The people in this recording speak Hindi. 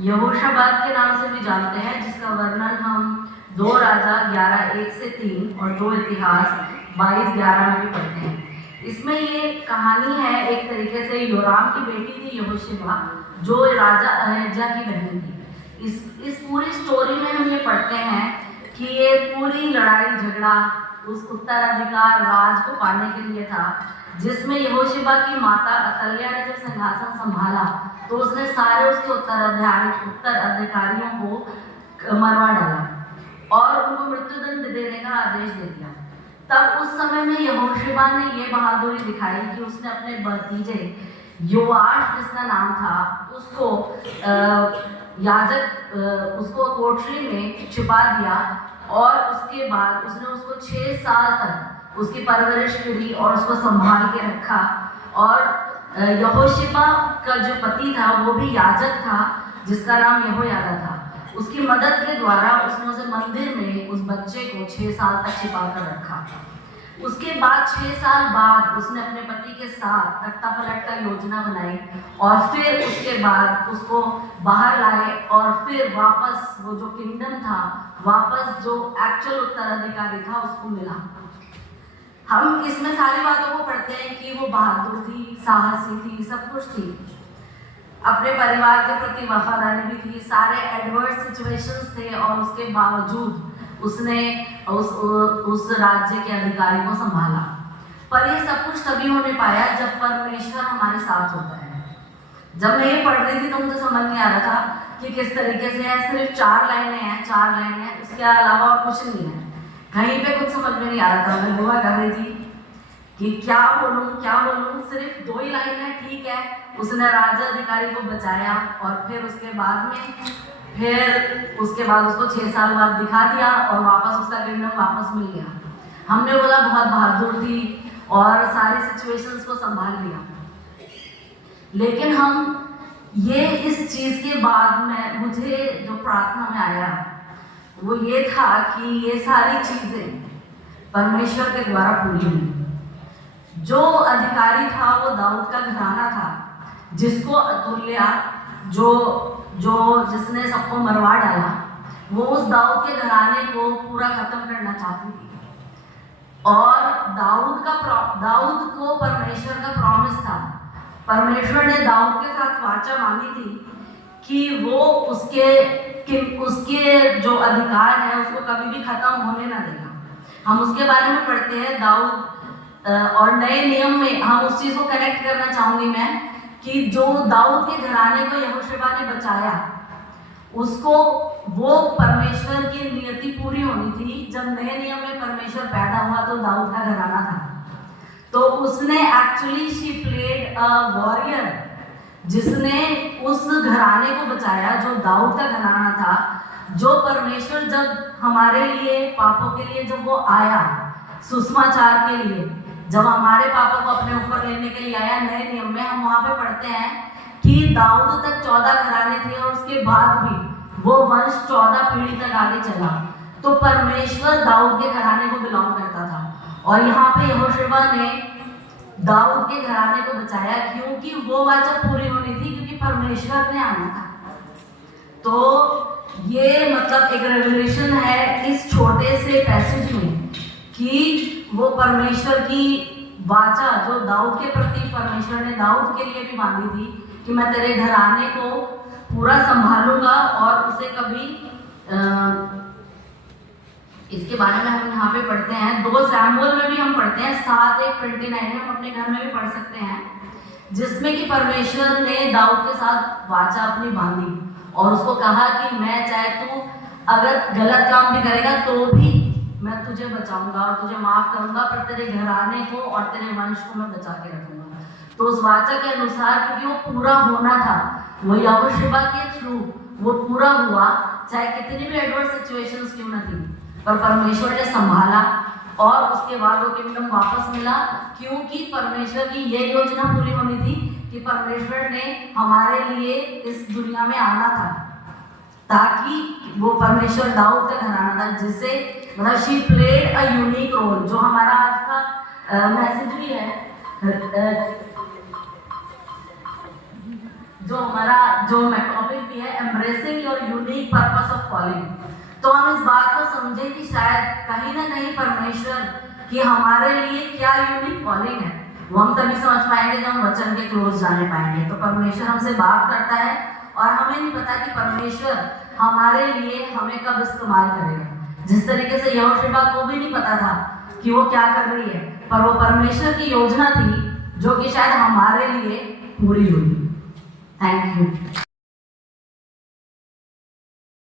यहोशाबाद के नाम से भी जानते हैं, जिसका वर्णन हम 2 राजा 11:1-3 और 2 इतिहास 22:11 में भी पढ़ते हैं। इसमें ये कहानी है एक तरीके से योराम की बेटी थी यहोशिबा, जो राजा अहज्या की बहन थी। इस पूरी स्टोरी में हम ये पढ़ते हैं कि ये पूरी लड़ाई झगड़ा उस उत्तराधिकार राज को पाने के लिए था, जिसमें यहोशिबा की माता अतल्या ने जब सिंहासन संभाला तो उसने सारे उसके उत्तराधिकारियों को मरवा डाला और उनको मृत्युदंड देने का आदेश दे दिया। तब उस समय में यहोशिबा ने ये बहादुरी दिखाई कि उसने अपने भतीजे योआश जिसका नाम था उसको उसको कोठरी में छिपा दिया और उसके बाद उसने उसको 6 साल तक उसकी परवरिश करी और उसको संभाल के रखा। और यहोशिबा का जो पति था वो भी याजक था, जिसका नाम यहोयादा था। उसकी मदद के द्वारा उसने उसे मंदिर में उस बच्चे को 6 साल तक छिपा कर रखा। उसके बाद 6 साल बाद उसने अपने पति के साथ तख्तापलट का योजना बनाई और फिर उसके बाद उसको बाहर लाए और फिर वापस वो जो किंगडम था, वापस जो एक्चुअल उत्तराधिकारी था उसको मिला। हम इसमें सारी बातों को पढ़ते हैं कि वो बहादुर थी, साहसी थी, सब कुछ थी, अपने परिवार के प्रति वफादारी भी थी, सारे एडवर्स सिचुएशंस थे और उसके बावजूद उसने उस राज्य के अधिकारी को संभाला। पर ये सब कुछ तभी होने पाया जब परमेश्वर हमारे साथ होता है। जब मैं ये पढ़ रही थी तो मुझे समझ नहीं आ रहा था कि किस तरीके से है। सिर्फ 4 लाइनें हैं, उसके अलावा और कुछ नहीं है। कहीं पे कुछ समझ में नहीं आ रहा था। मैं दुआ कर रही थी कि क्या बोलूं। सिर्फ 2 ही लाइन है, ठीक है। उसने राज्य अधिकारी को बचाया और फिर उसके बाद उसको 6 साल बाद दिखा दिया और वापस उसका किंगडम वापस मिल गया। हमने बोला बहुत बहादुर थी और सारी सिचुएशंस को संभाल लिया। लेकिन इस चीज के बाद में मुझे जो प्रार्थना में आया वो ये था कि ये सारी चीजें परमेश्वर के द्वारा पूरी हुई। जो अधिकारी था वो दाऊद का घराना था, जिसको अतुल्या जिसने सबको मरवा डाला, वो उस दाऊद के घराने को पूरा खत्म करना चाहती थी। और दाऊद को परमेश्वर का प्रॉमिस था। परमेश्वर ने दाऊद के साथ वाचा मांगी थी कि वो उसके जो अधिकार है उसको कभी भी खत्म होने ना देगा। हम उसके बारे में पढ़ते हैं दाऊद और नए नियम में हम उस चीज को कनेक्ट करना चाहूंगी मैं कि जो दाऊद के घराने को यहोशिबा ने बचाया, उसको वो परमेश्वर की नियति पूरी होनी थी। जब नए नियम में परमेश्वर पैदा हुआ तो दाऊद का घराना था, तो उसने actually she played a warrior, जिसने उस घराने को बचाया जो दाऊद का घराना था। जो परमेश्वर जब हमारे लिए पापों के लिए जब वो आया सुसमाचार के लिए, जब हमारे पापों को अपने ऊपर लेने के लिए आया, नए नियम में हम वहां पे पढ़ते हैं कि दाऊद तक 14 घराने थे और उसके बाद भी वो वंश 14 पीढ़ी तक आगे चला। तो परमेश्वर दाऊद के घराने को बिलोंग करता था। और यहाँ पे यहोशिबा ने दाऊद के घराने को बचाया क्योंकि वो वाचा पूरी होनी थी, क्योंकि परमेश्वर ने आना था। तो ये मतलब एक रेवलेशन है इस छोटे से पैसेज में कि वो परमेश्वर की वाचा जो दाऊद के प्रति परमेश्वर ने दाऊद के लिए भी बांधी थी कि मैं तेरे घराने को पूरा संभालूंगा और उसे कभी इसके बारे में हम यहाँ पे पढ़ते हैं 2 सैमुएल में भी हम पढ़ते हैं 7:29 में हम अपने घर में भी पढ़ सकते हैं, जिसमें कि परमेश्वर ने दाऊद के साथ वाचा अपनी बांधी और उसको कहा कि मैं चाहे तू अगर गलत काम भी करेगा तो भी मैं तुझे बचाऊंगा और तुझे माफ करूंगा, पर तेरे घराने को और तेरे वंश को मैं बचा के रखूंगा। तो उस वाचा के अनुसार क्योंकि वो पूरा होना था, वो यहोशिबा के थ्रू वो पूरा हुआ, चाहे कितनी भी एडवर्स सिचुएशंस क्यों न थी, पर परमेश्वर ने संभाला और उसके बाद वो किंगडम वापस मिला। क्योंकि परमेश्वर की ये योजना पूरी होनी थी कि परमेश्वर ने हमारे लिए इस दुनिया में आना था, ताकि वो परमेश्वर दाऊद का घराना था, जिसे मतलब she played a unique role. जो हमारा आज का मैसेज भी है, जो हमारा जो टॉपिक भी है है embracing your unique purpose of calling. तो हम इस बात को समझे कि शायद कहीं ना कहीं परमेश्वर की हमारे लिए क्या यूनिक कॉलिंग है, वो हम तभी समझ पाएंगे जब हम वचन के क्लोज जाने पाएंगे। तो परमेश्वर हमसे बात करता है और हमें नहीं पता कि परमेश्वर हमारे लिए हमें कब इस्तेमाल करेगा। जिस तरीके से यहोशुआ को भी नहीं पता था कि वो क्या कर रही है, पर वो परमेश्वर की योजना थी जो कि शायद हमारे लिए पूरी हुई। Thank you.